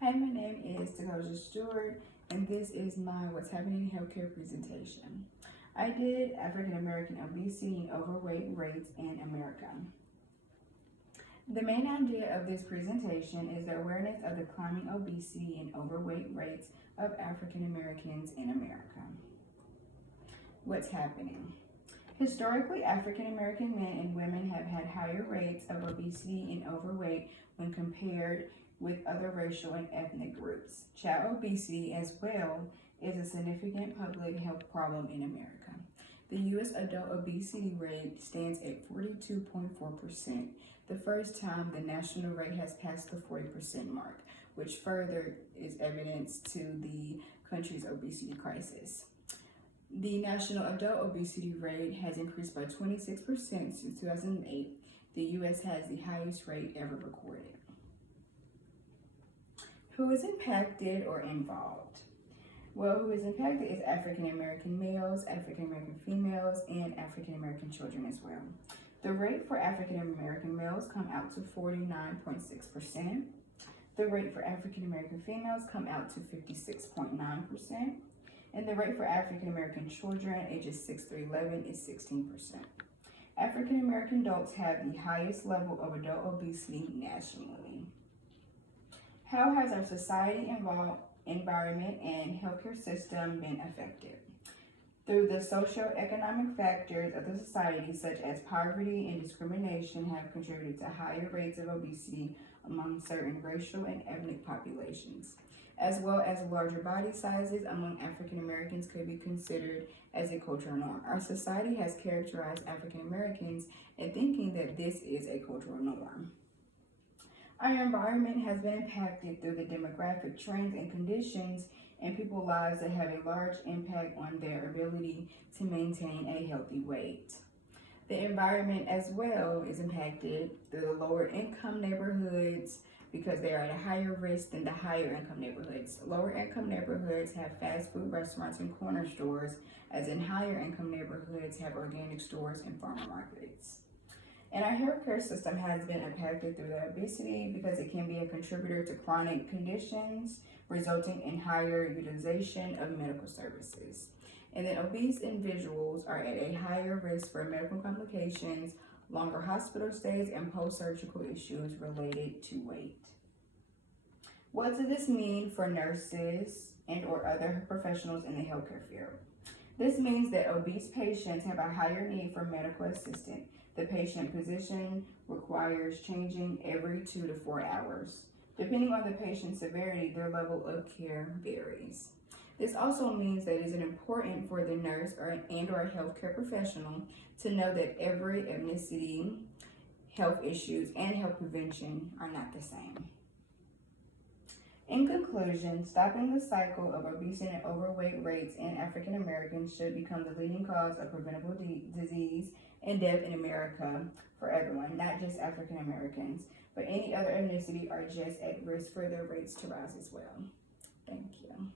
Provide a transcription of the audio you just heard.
Hi, my name is Dakota Stewart, and this is my What's Happening in Healthcare presentation. I did African American obesity and overweight rates in America. The main idea of this presentation is the awareness of the climbing obesity and overweight rates of African Americans in America. What's happening? Historically, African American men and women have had higher rates of obesity and overweight when compared with other racial and ethnic groups. Child obesity, as well, is a significant public health problem in America. The U.S. adult obesity rate stands at 42.4%, the first time the national rate has passed the 40% mark, which further is evidence to the country's obesity crisis. The national adult obesity rate has increased by 26% since 2008. The U.S. has the highest rate ever recorded. Who is impacted or involved? Well, who is impacted is African American males, African American females, and African American children as well. The rate for African American males come out to 49.6%. The rate for African American females come out to 56.9%. And the rate for African American children ages 6 through 11 is 16%. African American adults have the highest level of adult obesity nationally. How has our society, environment, and healthcare system been affected? Through the socioeconomic factors of the society, such as poverty and discrimination, have contributed to higher rates of obesity among certain racial and ethnic populations, as well as larger body sizes among African Americans could be considered as a cultural norm. Our society has characterized African Americans in thinking that this is a cultural norm. Our environment has been impacted through the demographic trends and conditions in people's lives that have a large impact on their ability to maintain a healthy weight. The environment as well is impacted through the lower income neighborhoods because they are at a higher risk than the higher income neighborhoods. Lower income neighborhoods have fast food restaurants and corner stores, as in higher income neighborhoods have organic stores and farmer markets. And our healthcare system has been impacted through the obesity because it can be a contributor to chronic conditions, resulting in higher utilization of medical services. And then obese individuals are at a higher risk for medical complications, longer hospital stays, and post-surgical issues related to weight. What does this mean for nurses and or other professionals in the healthcare field? This means that obese patients have a higher need for medical assistance. The patient position requires changing every 2 to 4 hours. Depending on the patient's severity, their level of care varies. This also means that it is important for the nurse or healthcare professional to know that every ethnicity, health issues, and health prevention are not the same. In conclusion, stopping the cycle of obesity and overweight rates in African Americans should become the leading cause of preventable disease and death in America for everyone, not just African Americans, but any other ethnicity are just at risk for their rates to rise as well. Thank you.